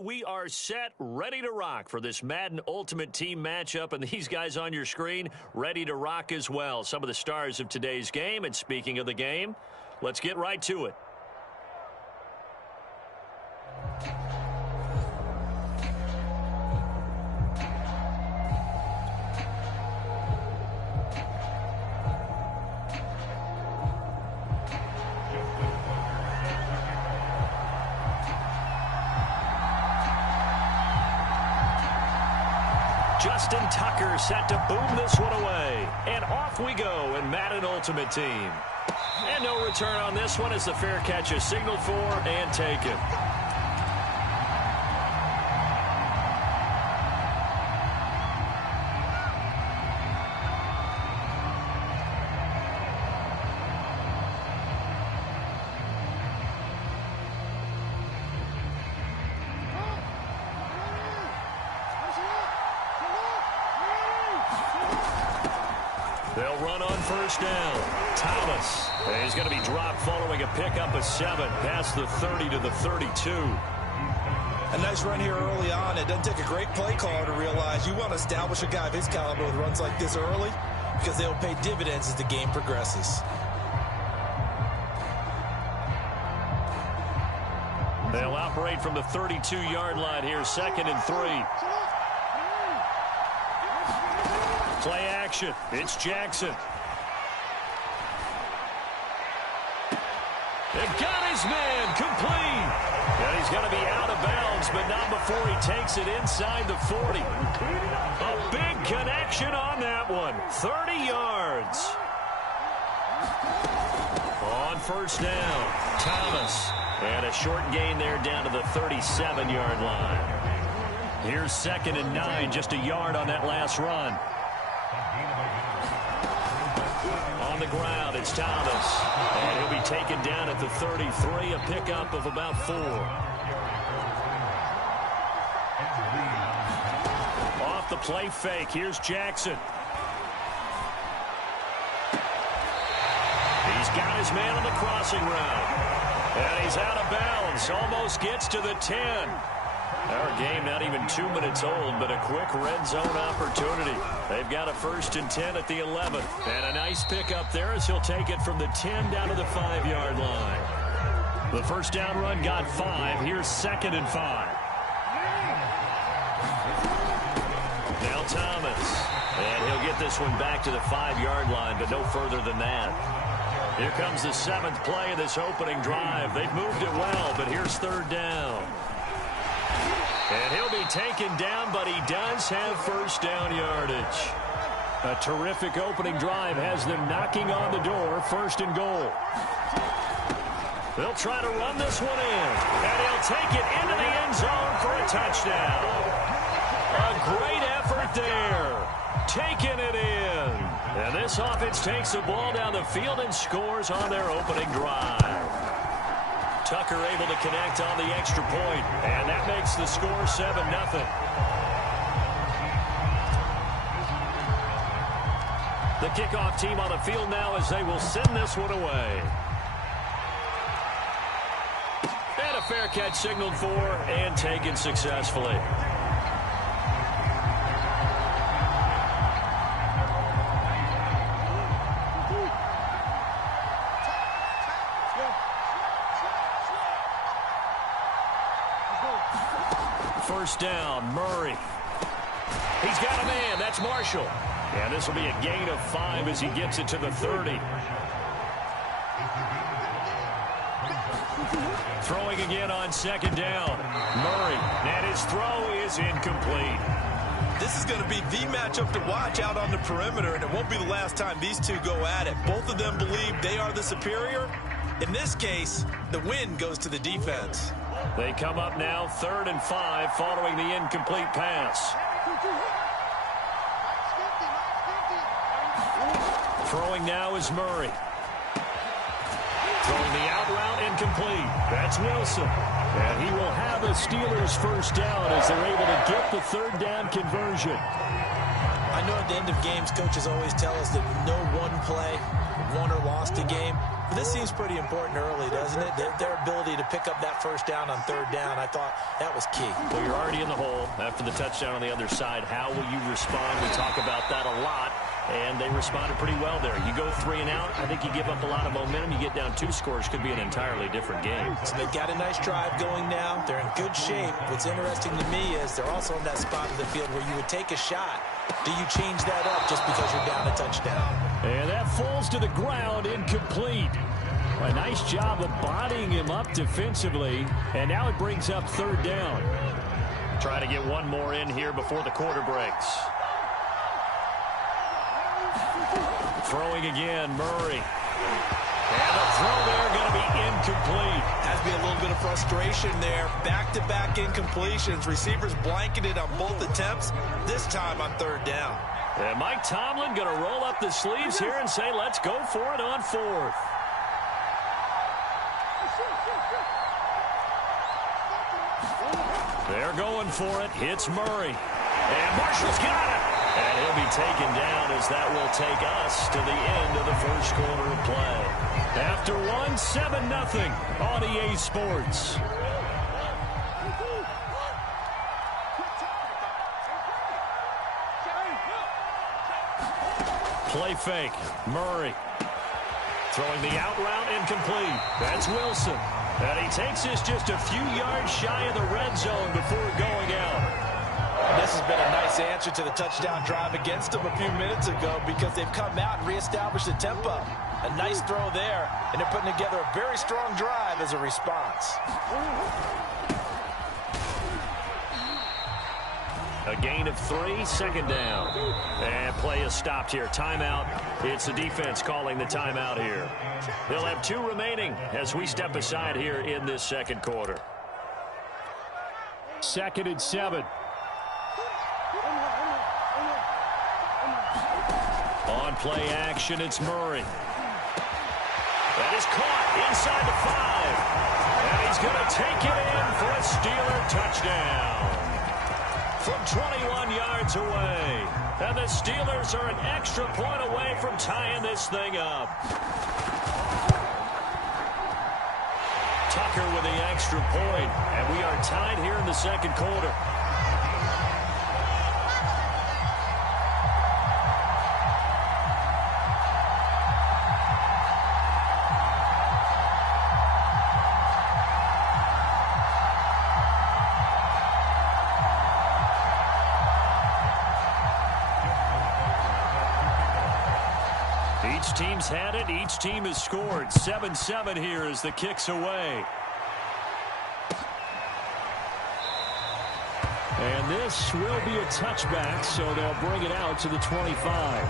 We are set, ready to rock for this Madden Ultimate Team matchup, and these guys on your screen ready to rock as well. Some of the stars of today's game, and speaking of the game, let's get right to it. Justin Tucker set to boom this one away. And off we go in Madden Ultimate Team. And no return on this one as the fair catch is signaled for and taken. They'll run on first down. Thomas. He's going to be dropped following a pickup of 7 past the 30 to the 32. A nice run here early on. It doesn't take a great play caller to realize you want to establish a guy of his caliber with runs like this early because they'll pay dividends as the game progresses. They'll operate from the 32-yard line here, 2nd and 3. Play action. It's Jackson. They got his man complete. And he's going to be out of bounds, but not before he takes it inside the 40. A big connection on that one. 30 yards. On first down, Thomas. And a short gain there down to the 37-yard line. Here's 2nd and 9, just a yard on that last run. On the ground, it's Thomas. And he'll be taken down at the 33, a pickup of about 4. Off the play fake, here's Jackson. He's got his man on the crossing route. And he's out of bounds, almost gets to the 10. Our game not even 2 minutes old, but a quick red zone opportunity. They've got a 1st and 10 at the 11. And a nice pickup there as he'll take it from the 10 down to the 5-yard line. The first down run got 5. Here's 2nd and 5. Now Thomas. And he'll get this one back to the 5-yard line, but no further than that. Here comes the 7th play of this opening drive. They've moved it well, but here's 3rd down. And he'll be taken down, but he does have first down yardage. A terrific opening drive has them knocking on the door, 1st and goal. They'll try to run this one in, and he'll take it into the end zone for a touchdown. A great effort there, taking it in. And this offense takes the ball down the field and scores on their opening drive. Tucker able to connect on the extra point, and that makes the score 7-0. The kickoff team on the field now as they will send this one away. And a fair catch signaled for and taken successfully. First down, Murray. He's got a man. That's Marshall. And this will be a gain of 5 as he gets it to the 30. Throwing again on 2nd down. Murray. And his throw is incomplete. This is going to be the matchup to watch out on the perimeter, and it won't be the last time these two go at it. Both of them believe they are the superior. In this case, the win goes to the defense. They come up now 3rd and 5 following the incomplete pass. Throwing now is Murray. Throwing the out route incomplete. That's Wilson. And he will have a Steelers first down as they're able to get the 3rd down conversion. I I know at the end of games, coaches always tell us that no one play won or lost a game. But this seems pretty important early, doesn't it? Their ability to pick up that first down on third down, I thought that was key. Well, you're already in the hole after the touchdown on the other side. How will you respond? We talk about that a lot, and they responded pretty well there. You go 3 and out, I think you give up a lot of momentum. You get down 2 scores, could be an entirely different game. So they've got a nice drive going now. They're in good shape. What's interesting to me is they're also in that spot of the field where you would take a shot. Do you change that up just because you're down a touchdown? And that falls to the ground, incomplete. A nice job of bodying him up defensively, and now it brings up third down. Trying to get one more in here before the quarter breaks. Throwing again, Murray. And the throw there going to be incomplete. Has to be a little bit of frustration there. Back-to-back incompletions. Receivers blanketed on both attempts, this time on third down. And Mike Tomlin going to roll up the sleeves here and say, let's go for it on 4th. They're going for it. Hits Murray. And Marshall's got it. And he'll be taken down as that will take us to the end of the first quarter of play. After one, 7-0 on EA Sports. Play fake. Murray. Throwing the out route incomplete. That's Wilson. And he takes us just a few yards shy of the red zone before going out. And this has been a nice answer to the touchdown drive against them a few minutes ago because they've come out and reestablished the tempo. A nice throw there, and they're putting together a very strong drive as a response. A gain of 3, second down. And play is stopped here. Timeout. It's the defense calling the timeout here. They'll have 2 remaining as we step aside here in this second quarter. 2nd and 7. On play action, it's Murray. That is caught inside the 5. And he's going to take it in for a Steeler touchdown. From 21 yards away. And the Steelers are an extra point away from tying this thing up. Tucker with the extra point. And we are tied here in the second quarter. Each team's had it. Each team has scored. 7-7 here as the kick's away. And this will be a touchback, so they'll bring it out to the 25.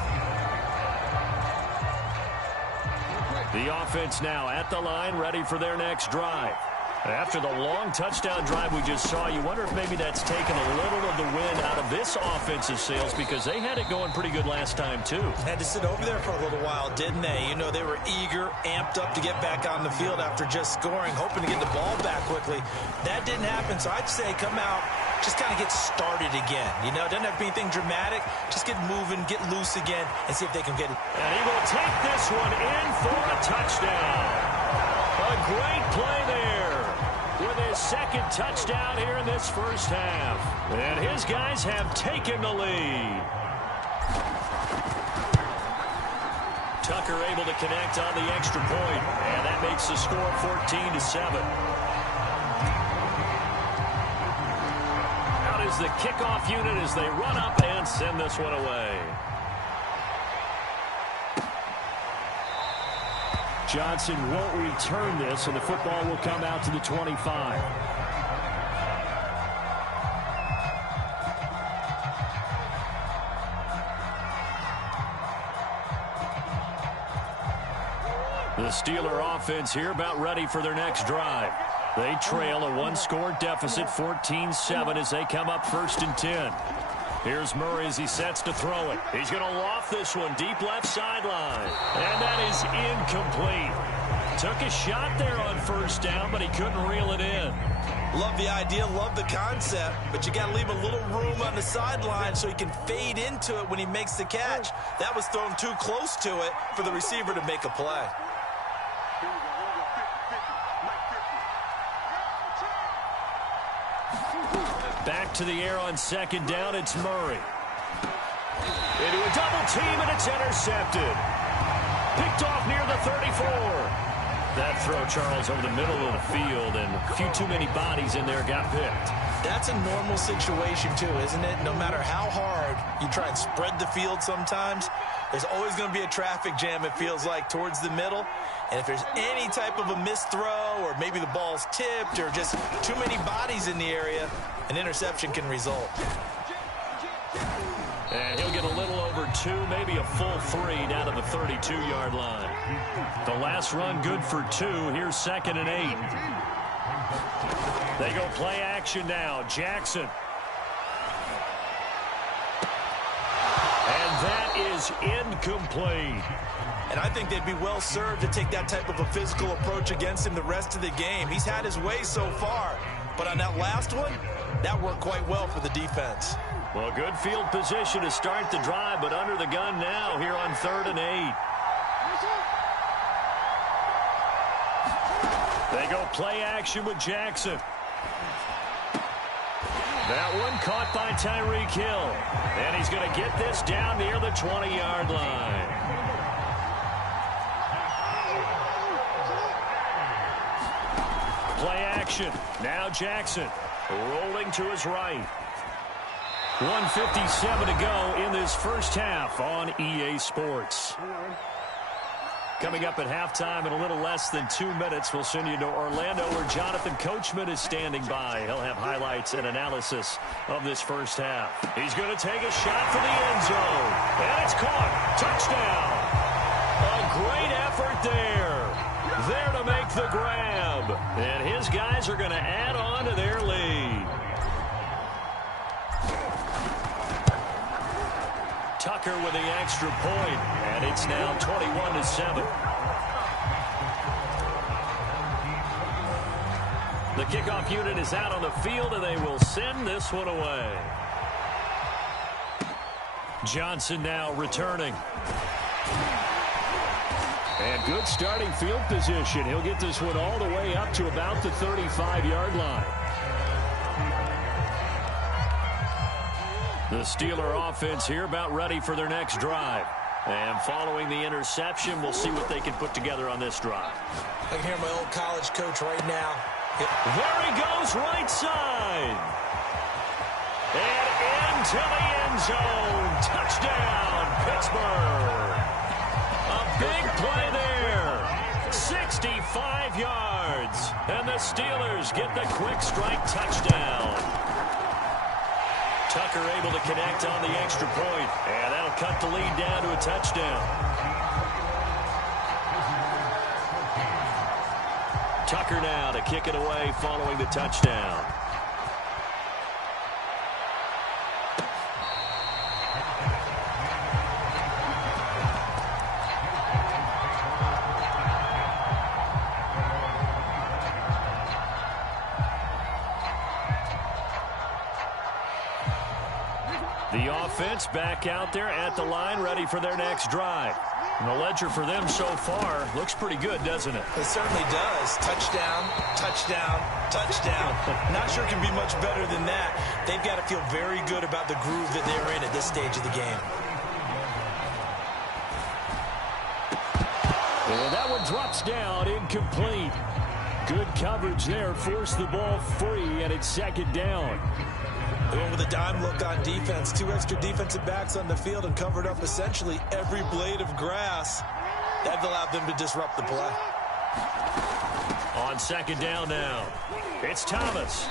The offense now at the line, ready for their next drive. After the long touchdown drive we just saw, you wonder if maybe that's taken a little of the wind out of this offensive sails because they had it going pretty good last time, too. Had to sit over there for a little while, didn't they? You know, they were eager, amped up to get back on the field after just scoring, hoping to get the ball back quickly. That didn't happen, so I'd say come out, just kind of get started again. You know, it doesn't have to be anything dramatic. Just get moving, get loose again, and see if they can get it. And he will take this one in for a touchdown. A great play there. With his second touchdown here in this first half. And his guys have taken the lead. Tucker able to connect on the extra point. And that makes the score 14-7. Out is the kickoff unit as they run up and send this one away. Johnson won't return this, and the football will come out to the 25. The Steeler offense here about ready for their next drive. They trail a one-score deficit, 14-7, as they come up 1st and 10. Here's Murray as he sets to throw it. He's going to loft this one deep left sideline. And that is incomplete. Took a shot there on 1st down, but he couldn't reel it in. Love the idea, love the concept, but you got to leave a little room on the sideline so he can fade into it when he makes the catch. That was thrown too close to it for the receiver to make a play. Back to the air on second down, it's Murray. Into a double team, and it's intercepted. Picked off near the 34. That throw, Charles, over the middle of the field, and a few too many bodies in there got picked. That's a normal situation, too, isn't it? No matter how hard you try and spread the field sometimes, there's always going to be a traffic jam, it feels like, towards the middle. And if there's any type of a missed throw, or maybe the ball's tipped, or just too many bodies in the area, an interception can result. And he'll get a little over 2, maybe a full 3 down to the 32-yard line. The last run good for 2. Here's 2nd and 8. They go play action now. Jackson. And that is incomplete. And I think they'd be well served to take that type of a physical approach against him the rest of the game. He's had his way so far. But on that last one, that worked quite well for the defense. Well, good field position to start the drive, but under the gun now here on 3rd and 8. They go play action with Jackson. That one caught by Tyreek Hill. And he's going to get this down near the 20-yard line. Play action. Now Jackson rolling to his right. 1:57 to go in this first half on EA Sports. Coming up at halftime in a little less than 2 minutes, we'll send you to Orlando where Jonathan Coachman is standing by. He'll have highlights and analysis of this first half. He's going to take a shot for the end zone. And it's caught. Touchdown. A great effort there. There to make the grab. And his guys are going to add on to their lead. Tucker with the extra point, and it's now 21-7. The kickoff unit is out on the field, and they will send this one away. Johnson now returning. And good starting field position. He'll get this one all the way up to about the 35-yard line. The Steeler offense here about ready for their next drive. And following the interception, we'll see what they can put together on this drive. I can hear my old college coach right now. There he goes, right side. And into the end zone. Touchdown, Pittsburgh. A big play there. 65 yards. And the Steelers get the quick strike touchdown. Tucker able to connect on the extra point, and that'll cut the lead down to a touchdown. Tucker now to kick it away following the touchdown. The offense back out there at the line, ready for their next drive. And the ledger for them so far looks pretty good, doesn't it? It certainly does. Touchdown, touchdown, touchdown. Not sure it can be much better than that. They've got to feel very good about the groove that they're in at this stage of the game. And that one drops down, incomplete. Good coverage there, forced the ball free, and it's 2nd down. They went with a dime look on defense. 2 extra defensive backs on the field and covered up essentially every blade of grass. That allowed them to disrupt the play. On 2nd down now, it's Thomas.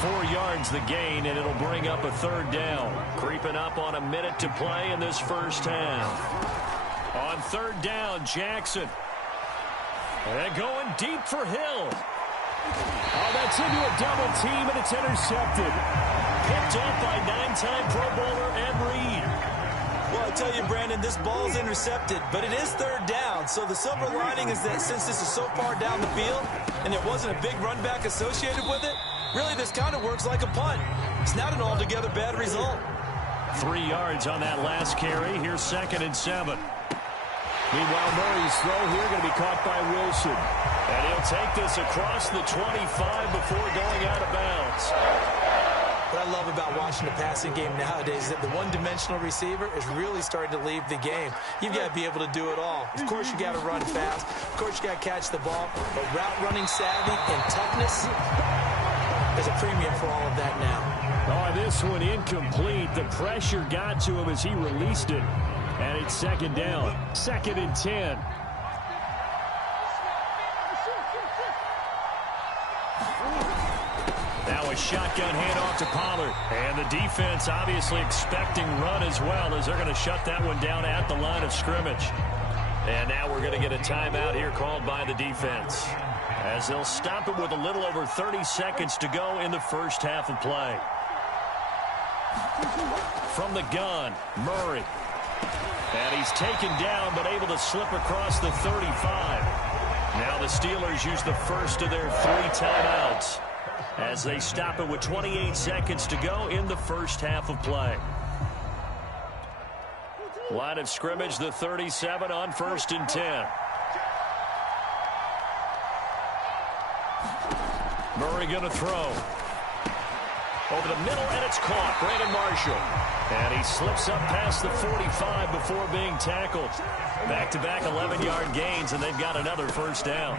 4 yards the gain, and it'll bring up a 3rd down. Creeping up on a minute to play in this first half. On 3rd down, Jackson. And going deep for Hill. Oh, that's into a double team, and it's intercepted. Picked up by 9-time Pro Bowler Ed Reed. Well, I tell you, Brandon, this ball's intercepted, but it is third down. So the silver lining is that since this is so far down the field and there wasn't a big run back associated with it, really this kind of works like a punt. It's not an altogether bad result. 3 yards on that last carry. Here's 2nd and 7. Meanwhile, Murray's throw here going to be caught by Wilson. And he'll take this across the 25 before going out of bounds. What I love about watching the passing game nowadays is that the one-dimensional receiver is really starting to leave the game. You've got to be able to do it all. Of course, you got to run fast. Of course, you got to catch the ball. But route running savvy and toughness, there's a premium for all of that now. Oh, this one incomplete. The pressure got to him as he released it. And it's 2nd down. 2nd and 10. Now a shotgun handoff to Pollard. And the defense obviously expecting run as well, as they're going to shut that one down at the line of scrimmage. And now we're going to get a timeout here called by the defense, as they'll stop it with a little over 30 seconds to go in the first half of play. From the gun, Murray. And he's taken down, but able to slip across the 35. Now the Steelers use the first of their 3 timeouts, as they stop it with 28 seconds to go in the first half of play. Line of scrimmage, the 37 on 1st and 10. Murray going to throw. Over the middle, and it's caught. Brandon Marshall. And he slips up past the 45 before being tackled. Back-to-back 11-yard gains, and they've got another first down.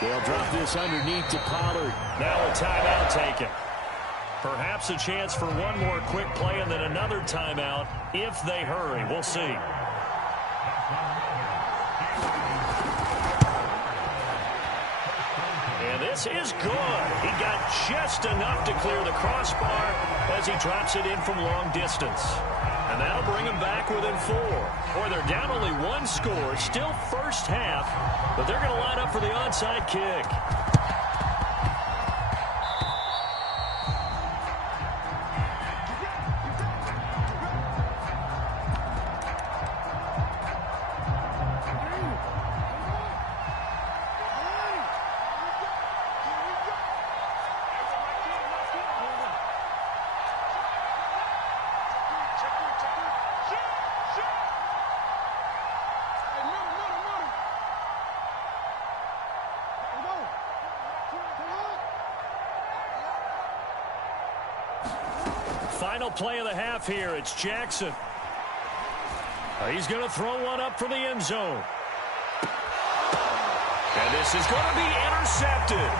They'll drop this underneath to Pollard. Now a timeout taken. Perhaps a chance for one more quick play and then another timeout if they hurry. We'll see. And this is good. He got just enough to clear the crossbar as he drops it in from long distance. And that'll bring them back within 4. Boy, they're down only 1 score, still first half, but they're going to line up for the onside kick. Final play of the half here. It's Jackson. He's going to throw one up for the end zone. And this is going to be intercepted.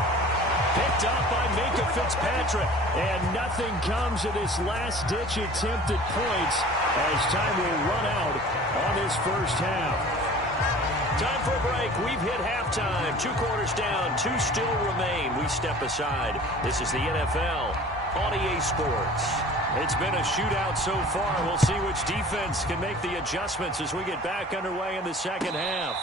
Picked up by Minka Fitzpatrick. And nothing comes of this last-ditch attempt at points as time will run out on this first half. Time for a break. We've hit halftime. 2 quarters down. 2 still remain. We step aside. This is the NFL on EA Sports. It's been a shootout so far. We'll see which defense can make the adjustments as we get back underway in the second half.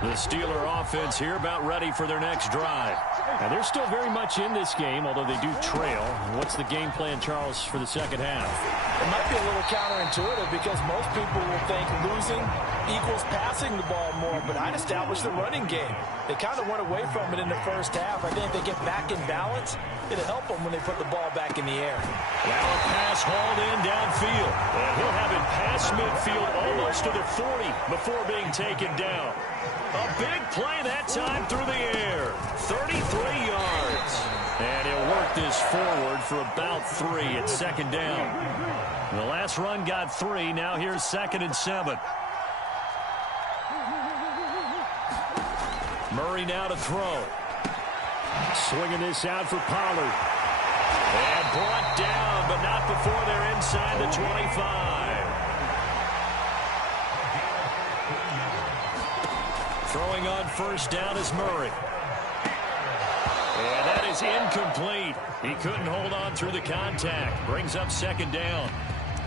The Steeler offense here about ready for their next drive. And they're still very much in this game, although they do trail. What's the game plan, Charles, for the second half? It might be a little counterintuitive because most people will think losing equals passing the ball more, but I'd establish the running game. They kind of went away from it in the first half. I think they get back in balance. It'll help them when they put the ball back in the air. Now a pass hauled in downfield. And he'll have it past midfield almost to the 40 before being taken down. A big play that time through the air. 33 yards. And he'll work this forward for about 3 at second down. The last run got 3. Now here's 2nd and 7. Murray now to throw. Swinging this out for Pollard. And brought down, but not before they're inside the 25. Throwing on first down is Murray. And that is incomplete. He couldn't hold on through the contact. Brings up second down.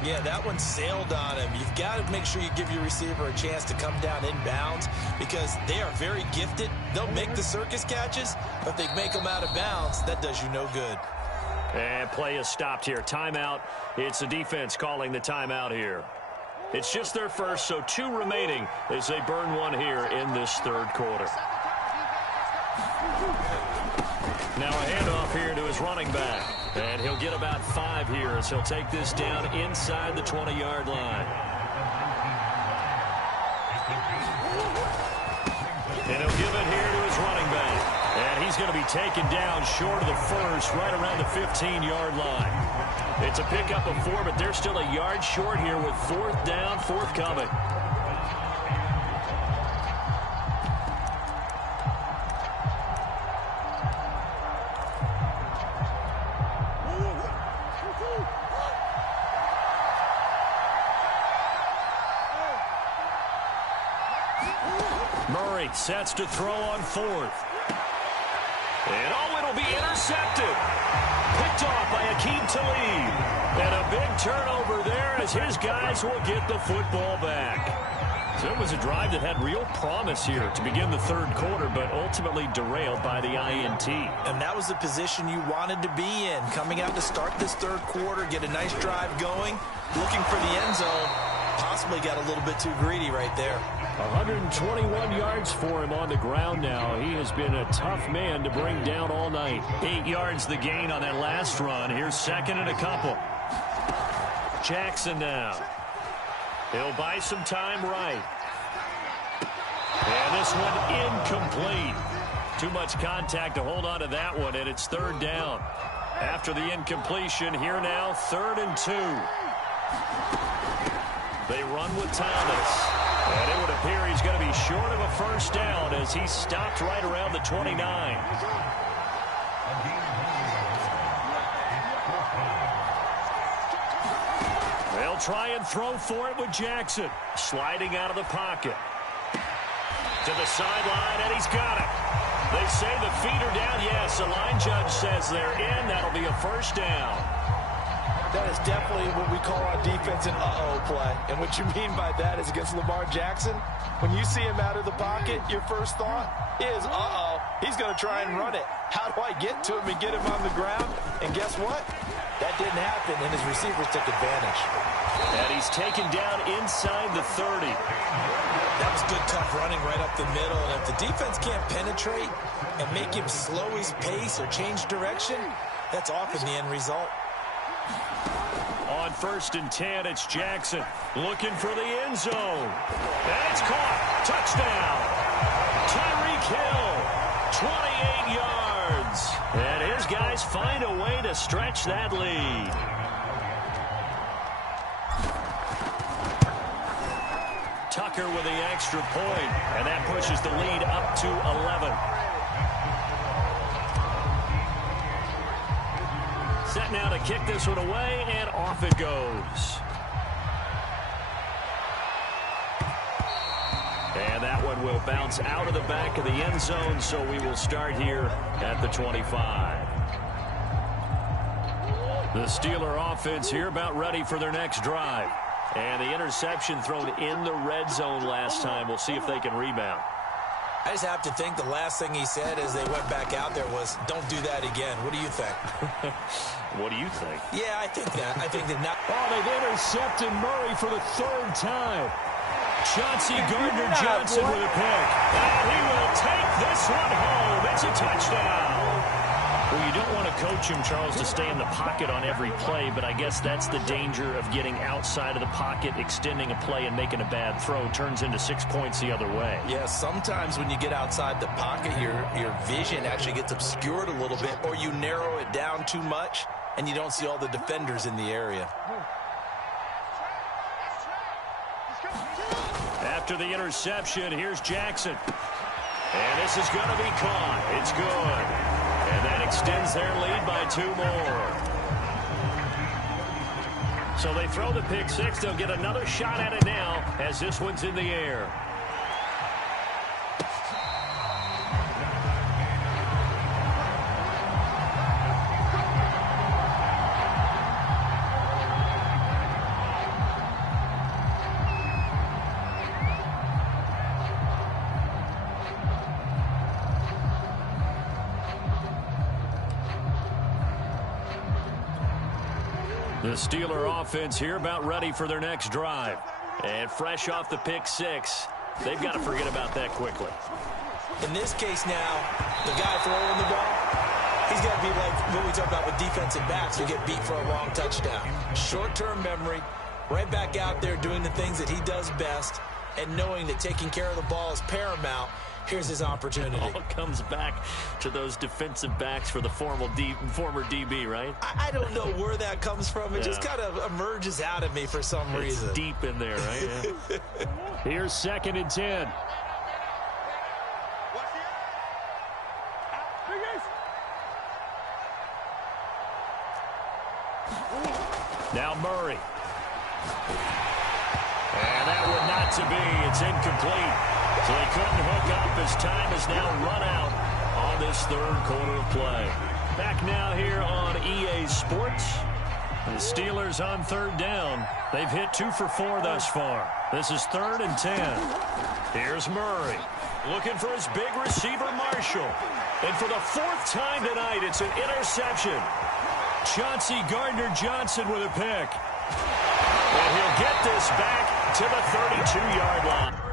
Yeah, that one sailed on him. You've got to make sure you give your receiver a chance to come down inbounds because they are very gifted. They'll make the circus catches, but if they make them out of bounds, that does you no good. And play is stopped here. Timeout. It's the defense calling the timeout here. It's just their first, so 2 remaining as they burn one here in this third quarter. Now a handoff here to his running back. And he'll get about 5 here as he'll take this down inside the 20-yard line. And he'll give it here to his running back. And he's going to be taken down short of the first, right around the 15-yard line. It's a pickup of 4, but they're still a yard short here with 4th down forthcoming. Murray sets to throw on 4th. And it'll be intercepted. Picked off by Akeem Talib. And a big turnover there as his guys will get the football back. So it was a drive that had real promise here to begin the third quarter, but ultimately derailed by the INT. And that was the position you wanted to be in. Coming out to start this third quarter, get a nice drive going, looking for the end zone. Possibly got a little bit too greedy right there. 121 yards for him on the ground now. He has been a tough man to bring down all night. 8 yards the gain on that last run. Here's second and a couple. Jackson now. He'll buy some time right. And this one incomplete. Too much contact to hold on to that one, and it's 3rd down. After the incompletion, here now, 3rd and 2. They run with Thomas. And it would appear he's going to be short of a first down as he stopped right around the 29. They'll try and throw for it with Jackson. Sliding out of the pocket. To the sideline, and he's got it. They say the feet are down. Yes, the line judge says they're in. That'll be a first down. That is definitely what we call on defense an uh-oh play. And what you mean by that is against Lamar Jackson, when you see him out of the pocket, your first thought is, uh-oh, he's going to try and run it. How do I get to him and get him on the ground? And guess what? That didn't happen, and his receivers took advantage. And he's taken down inside the 30. That was good, tough running right up the middle. And if the defense can't penetrate and make him slow his pace or change direction, that's often the end result. On 1st and 10, it's Jackson looking for the end zone. And it's caught. Touchdown. Tyreek Hill, 28 yards. And his guys find a way to stretch that lead. Tucker with the extra point, and that pushes the lead up to 11. Set now to kick this one away, and off it goes. And that one will bounce out of the back of the end zone, so we will start here at the 25. The Steeler offense here about ready for their next drive. And the interception thrown in the red zone last time. We'll see if they can rebound. I just have to think the last thing he said as they went back out there was, don't do that again. What do you think? What do you think? Yeah, I think that. I think that now. Oh, they've intercepted Murray for the 3rd time. Chauncey Gardner-Johnson with a pick. And he will take this one home. It's a touchdown. Well, you don't want to coach him, Charles, to stay in the pocket on every play, but I guess that's the danger of getting outside of the pocket, extending a play, and making a bad throw. Turns into 6 points the other way. Yeah, sometimes when you get outside the pocket, your vision actually gets obscured a little bit, or you narrow it down too much, and you don't see all the defenders in the area. After the interception, here's Jackson. And this is going to be caught. It's good. And that extends their lead by 2 more. So they throw the pick six. They'll get another shot at it now as this one's in the air. The Steeler offense here about ready for their next drive. And fresh off the pick six, they've got to forget about that quickly. In this case now, the guy throwing the ball, he's got to be like what we talk about with defensive backs who get beat for a long touchdown. Short-term memory, right back out there doing the things that he does best, and knowing that taking care of the ball is paramount. Here's his opportunity. All comes back to those defensive backs for the former DB, right? I don't know where that comes from. It just kind of emerges out of me for some reason. It's deep in there, right? Yeah. Here's 2nd and 10. Now Murray. And that would not to be. It's incomplete. So they couldn't hook up as time has now run out on this third quarter of play. Back now here on EA Sports. The Steelers on 3rd down. They've hit 2 for 4 thus far. This is 3rd and 10. Here's Murray. Looking for his big receiver, Marshall. And for the 4th time tonight, it's an interception. Chauncey Gardner-Johnson with a pick. And he'll get this back to the 32-yard line.